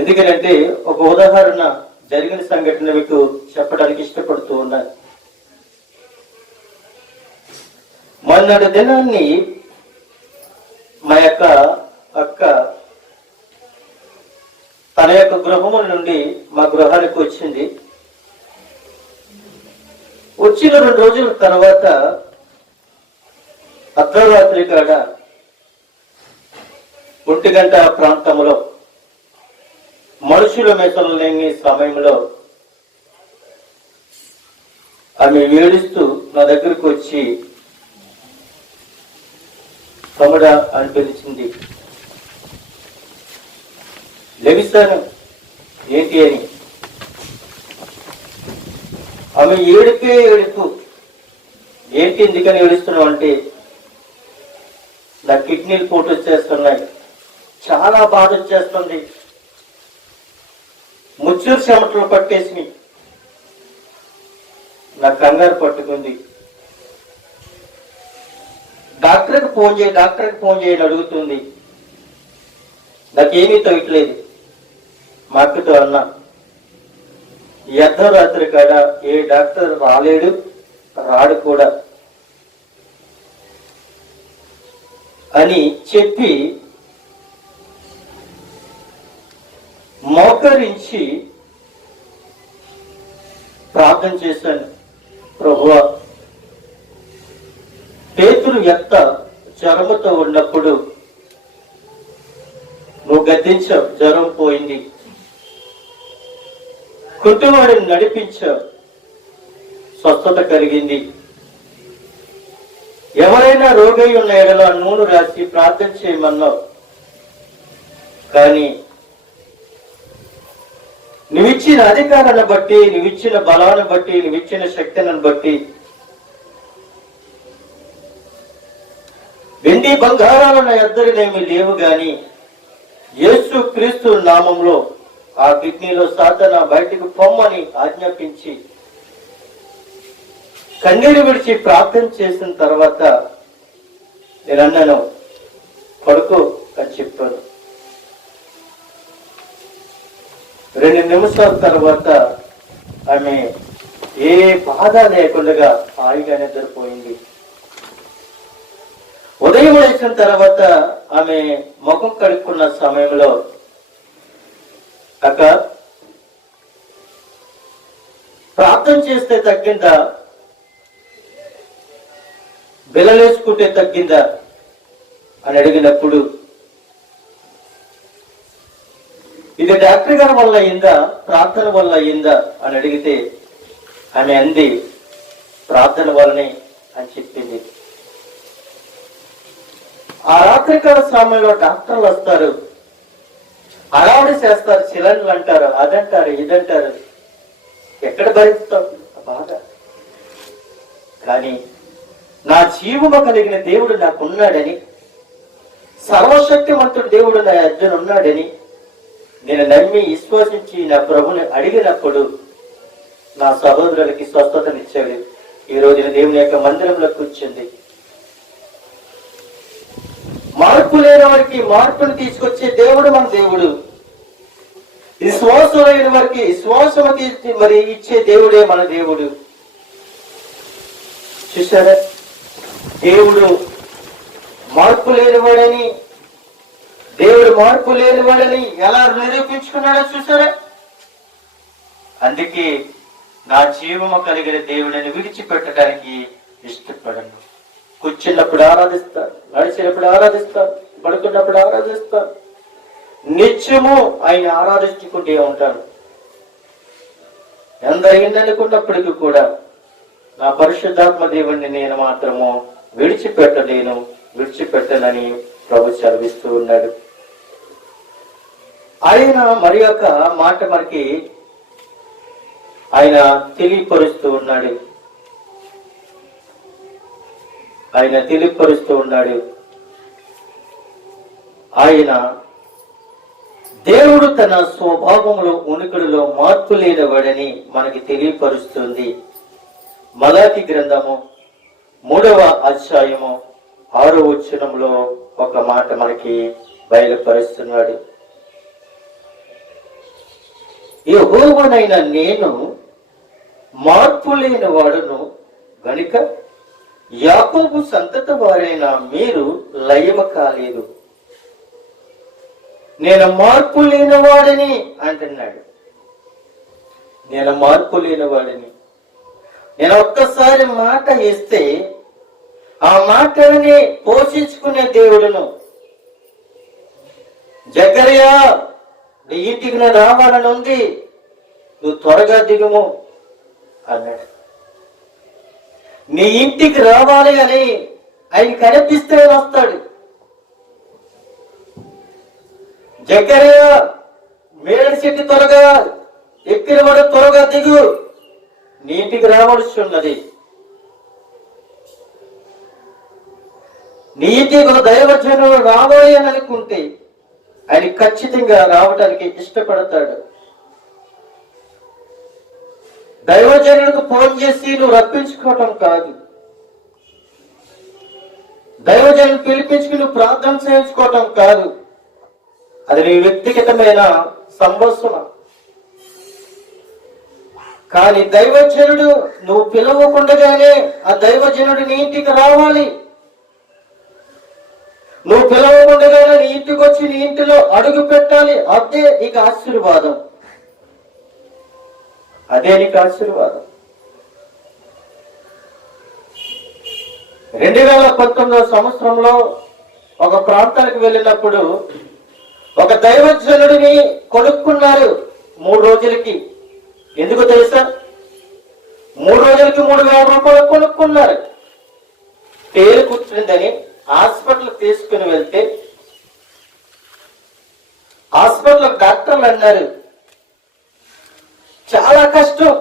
ఎందుకంటే ఒక ఉదాహరణ జరిగిన సంఘటన మీకు చెప్పడానికి ఇష్టపడుతూ ఉన్నాను. మొన్నటి దినాన్ని మా యొక్క అక్క తన యొక్క గృహముల నుండి మా గృహానికి వచ్చింది. వచ్చిన రెండు రోజుల తర్వాత అర్ధరాత్రి కాడ ఒంటి గంట ప్రాంతంలో మనుషుల మెసలు లేని సమయంలో ఆమె ఏడుస్తూ నా దగ్గరకు వచ్చి తమ్ముడా అని పిలిచింది లభిస్తాను ఏంటి అని. ఆమె ఏడుపే ఏడుపు. ఏంటి ఎందుకని ఏడుస్తున్నావు అంటే నా కిడ్నీలు పోటు వచ్చేస్తున్నాయి. చాలా బాధ వచ్చేస్తుంది. ముచ్చూరు చెమటలు పట్టేసి నా కంగారు పట్టుకుంది. డాక్టర్కి ఫోన్ చేయి డాక్టర్కి ఫోన్ చేయండి అడుగుతుంది. నాకేమీ తగ్గట్లేదు మా అక్కతో అన్నా అర్ధరాత్రి కాడ ఏ డాక్టర్ రాలేడు రాడు కూడా. అని చెప్పి మోకరించి ప్రార్థన చేశాను. ప్రభువ పేతులు ఎంత జ్వరముతో ఉన్నప్పుడు నువ్వు గద్దించావు జ్వరం పోయింది. కుటుంబాన్ని నడిపించావు స్వస్థత కలిగింది. ఎవరైనా రోగి ఉన్న ఎడలో నూనె రాసి ప్రార్థన చేయమన్నావు. కానీ నువ్విచ్చిన అధికారాన్ని బట్టి నువ్విచ్చిన బలాన్ని బట్టి నువ్విచ్చిన శక్తిని బట్టి. వెండి బంగారాలు నా ఇద్దరినేమి లేవు గాని యేసు క్రీస్తు నామంలో ఆ కిడ్నీలో సాధన బయటికి పొమ్మని ఆజ్ఞాపించి కన్నీరు విడిచి ప్రార్థన చేసిన తర్వాత నేను అన్నాను పడుకో అని చెప్పాను రెండు నిమిషాల తర్వాత ఆమె ఏ బాధ లేకుండా హాయిగా నిద్రపోయింది ఉదయం లేచిన తర్వాత ఆమె ముఖం కడుక్కున్న సమయంలో అక్క ప్రార్థన చేస్తే తగ్గిందా? బిల్లలేసుకుంటే తగ్గిందా? అని అడిగినప్పుడు ఇది డాక్టర్ గారి వల్ల అయిందా? ప్రార్థన వల్ల అయిందా? అని అడిగితే ఆమె అంది ప్రార్థన వల్లనే అని చెప్పింది. ఆ రాత్రికాల సమయంలో డాక్టర్లు వస్తారు. అడావుడి చేస్తారు చిలన్లు అంటారు అదంటారు ఇదంటారు. ఎక్కడ భరిస్తాం బాధ. కానీ నా జీవము కలిగిన దేవుడు నాకున్నాడని సర్వశక్తివంతుడు దేవుడు నా అర్జున ఉన్నాడని నేను నమ్మి విశ్వసించి నా ప్రభుని అడిగినప్పుడు నా సహోదరులకి స్వస్థతనిచ్చేవి ఈ రోజున దేవుని యొక్క మందిరంలో కూర్చుంది. మార్పు లేని వారికి మార్పును తీసుకొచ్చే దేవుడు మన దేవుడు. విశ్వాసమైన వారికి విశ్వాసము తీర్చి మరి ఇచ్చే దేవుడే మన దేవుడు. చూసారా దేవుడు మార్పు లేనివాడని దేవుడు మార్పు లేని వాడని ఎలా నిరూపించుకున్నాడో చూసారా? అందుకే నా జీవము కలిగిన దేవుడిని విడిచిపెట్టడానికి ఇష్టపడను. కూర్చున్నప్పుడు ఆరాధిస్తారు నడిచినప్పుడు ఆరాధిస్తారు పడుకున్నప్పుడు ఆరాధిస్తారు నిత్యము ఆయన ఆరాధించుకుంటూ ఉంటాను. ఎంత అయిందనుకున్నప్పటికీ కూడా నా పరిశుద్ధాత్మ దేవుణ్ణి నేను మాత్రము విడిచిపెట్టలేను విడిచిపెట్టనని ప్రభు చదివిస్తూ ఉన్నాడు. ఆయన మరి యొక్క మాట మనకి ఆయన తెలియపరుస్తూ ఉన్నాడు. ఆయన తెలియపరుస్తూ ఉన్నాడు. ఆయన దేవుడు తన స్వభావంలో ఉనికిడిలో మార్పు లేనివాడని మనకి తెలియపరుస్తుంది. మలాకి గ్రంథము మూడవ అధ్యాయము ఆరో వచ్చినంలో ఒక మాట మనకి బయలుపరుస్తున్నాడు. యహోవనైన నేను మార్పు లేని వాడును. గనుక యాకోబు సంతత వారైన మీరు లయమ కాలేదు. నేను మార్పు లేని వాడిని అంటున్నాడు. నేను మార్పు లేని వాడిని. నేను ఒక్కసారి మాట ఇస్తే ఆ మాటని పోషించుకునే దేవుడును. జగరయా నీ ఇంటికి నేను రావాలని ఉంది. నువ్వు త్వరగా దిగుము అన్నాడు. నీ ఇంటికి రావాలి అని ఆయన కనిపిస్తే వస్తాడు. జగ్గరయ్య మేడి చెట్టు త్వరగా ఎక్కిన వాడు త్వరగా దిగు. నీ ఇంటికి రావాల్సి ఉన్నది. నీ ఇంటికి ఒక దైవజనుడు రాబోయే అని అనుకుంటే ఆయన ఖచ్చితంగా రావడానికి ఇష్టపడతాడు. దైవజనుడికి ఫోన్ చేసి నువ్వు రప్పించుకోవటం కాదు. దైవజనులు పిలిపించుకుని నువ్వు ప్రార్థన చేయించుకోవటం కాదు. అది నీ వ్యక్తిగతమైన సంభాషణ. కానీ దైవజనుడు నువ్వు పిలవకుండగానే ఆ దైవజనుడు నీ ఇంటికి రావాలి. నువ్వు పిలవ ఇంటికొచ్చి నీ ఇంటిలో అడుగు పెట్టాలి అదే నీకు ఆశీర్వాదం. అదే నీకు ఆశీర్వాదం. రెండు వేల పంతొమ్మిదవ సంవత్సరంలో ఒక ప్రాంతానికి వెళ్ళినప్పుడు ఒక దైవజనుడిని కొనుక్కున్నారు మూడు రోజులకి. ఎందుకు తెలుసా? మూడు రోజులకి మూడు వేల రూపాయలు కొనుక్కున్నారు. పేరు కూర్చుందని హాస్పిటల్ తీసుకుని వెళ్తే హాస్పిటల్ డాక్టర్లు అన్నారు. చాలా కష్టం.